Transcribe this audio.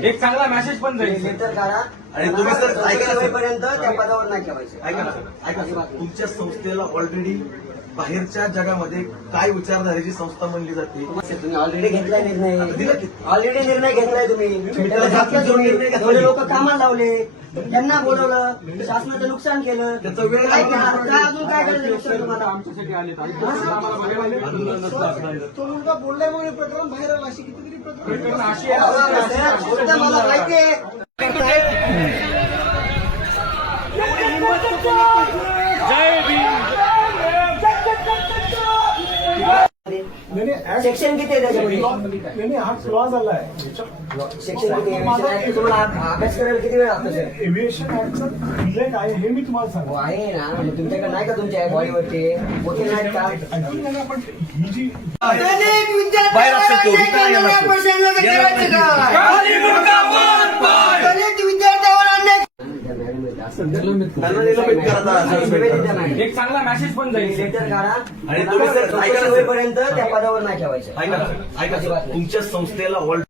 एक चांगला मेसेज पण जाईल काढा आणि तुम्ही सर ऐकायला त्या पदावर नाही ठेवायचं ऐका ना ऐका तुमच्या संस्थेला ऑलरेडी बाहेरच्या जगामध्ये काय विचारधारेची संस्था म्हणली जाते? तुम्ही ऑलरेडी घेतलाय निर्णय? ऑलरेडी निर्णय घेतलाय तुम्ही. की? लोक कामाला लावले. त्यांना बोलवलं. शासनाचं नुकसान केलं. त्याचा वेळ काय अजून काय करायचं तुम्हाला आमच्यासाठी आले आम्हाला बघायला आले. तो मुलगा बोलल्यामुळे प्रकरण बाहेर आलं. अशी कितीतरी प्रकरण प्रकरण अशी सेक्शन किती आहे त्याच्यामध्ये? नाही हा क्लॉज आलाय सेक्शन किती आहे? तुम्हाला अभ्यास करायला किती वेळ लागतो सर एव्हिएशन ऍक्टचा उल्लेख आहे हे मी तुम्हाला हो सांगतो आहे ना. म्हणजे तुमच्याकडे नाही का तुमच्या बॉडीवरती मोठे नाहीत का? ऐकून घ्या ना, पण ही जी बाहेर असेल तो, इकडे येणार तो. येणार त्यांना निलंबित. एक चांगला मेसेज पण जाईल लेटर काढा आणि तुम्ही सर ऐका ना सर. होईपर्यंत त्या पदावर नाही ठेवायचं ऐका ना सर, ऐका सर. तुमच्या संस्थेला ऑल